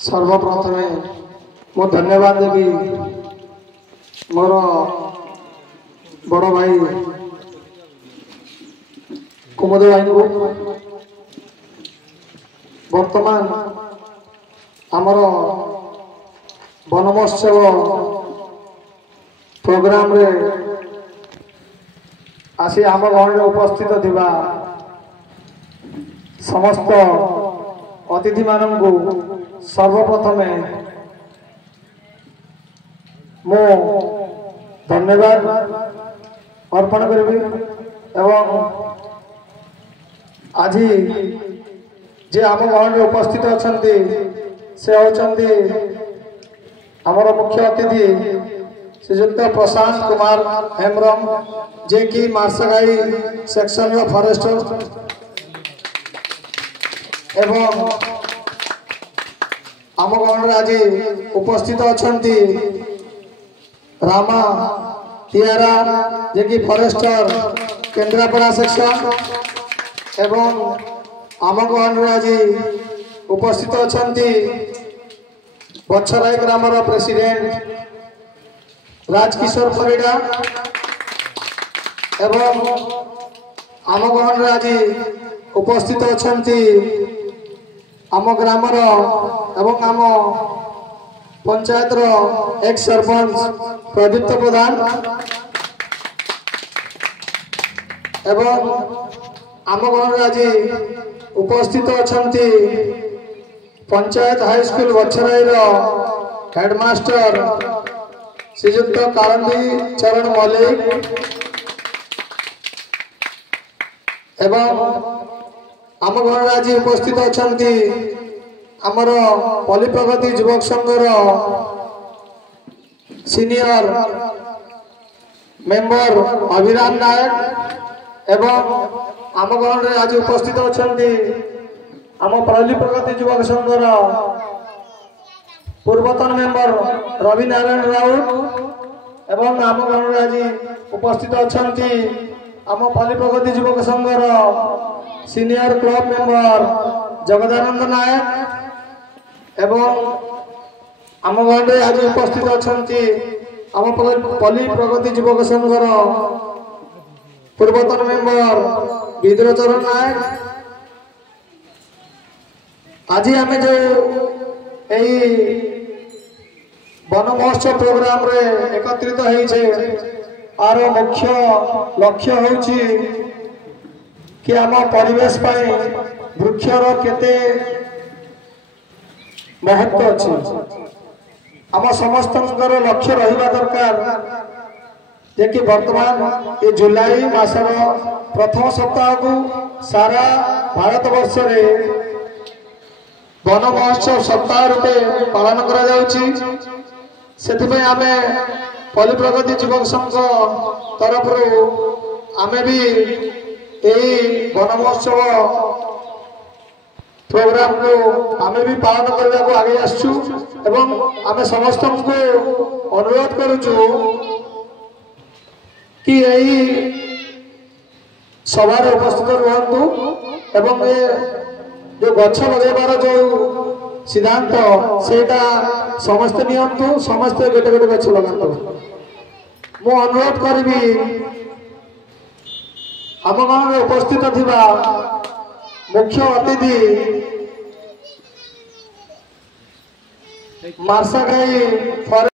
सर्वप्रथमे मु धन्यवाद देवी मोर बड़ भाई कुमुद भाई को वर्तमान आमर वन महोत्सव प्रोग्राम रे आसी आम गाँव उपस्थित थिबा समस्त अतिथि मानू सर्वप्रथमे मु धन्यवाद अर्पण करी एवं आज जे आम गाँव उपस्थित अच्छा से होचंदी आमर मुख्य अतिथि श्रीजुक्त प्रशांत कुमार हेम्ब्रम जे कि मार्सागाई सेक्शन फॉरेस्टर एवं आम गाँव आज उपस्थित अच्छा रामा तियारा जे कि फॉरेस्टर केन्द्रापड़ा सेक्शन एवं आम गाँव आज उपस्थित अच्छा बछराई ग्रामर प्रेसिडेंट राजकिशोर परिडा एवं आम गाँव आज उपस्थित अच्छा आम ग्रामर एवं आम पंचायत एक सरपंच प्रदीप्त प्रधान एवं आम गाँव आज उपस्थित अच्छा पंचायत हाई स्कूल बछराई हेडमास्टर श्रीजुक्त कारंदी चरण मल्लिक एवं आम गाँव आज उपस्थित अच्छा आमर पल्ली प्रगति युवक संघर सीनियर मेंबर अभिराम नायक एवं आम गाँव आज उपस्थित अच्छा आम पल्ली प्रगति युवक संघर पूर्वतन मेंबर रवि नारायण राउत एवं आम गाँव आज उपस्थित अच्छा आम पल्ली प्रगति युवक संघर सीनियर क्लब मेंबर जगदानंद नायक एवं आम गाँव आज उपस्थित अच्छा आम पल्ली प्रगति युवक संघर पूर्वतन मेंबर विद्रोचरण नायक आज आम जो वन महोत्सव प्रोग्राम रे एकत्रित होइछे आर मुख्य लक्ष्य होउछि कि आम परिवेश पाई वृक्षर केते महत्व अछि आम समस्त लक्ष्य रहिबा दरकार जे कि वर्तमान ये जुलाई मासर प्रथम सप्ताह को सारा भारत वर्ष रे वन महोत्सव सप्ताह रूपे पालन करा जाउछि सेथिमे आमे पल्ली प्रगति युवक संघ तरफ आमे भी यही वन महोत्सव प्रोग्राम को आमे भी पालन करने को आगे आसु एवं आमे समस्त को अनुरोध करुचु कि यही सभा उपस्थित रुहतु एवं ये जो गछ लगेबार जो सिद्धांत सेटा समस्त नियंतु समस्त गोटे गोटे गछ लगातु मु अनुरोध करी आम गाँव में उपस्थित थिबा मुख्य अतिथि मार्सागाई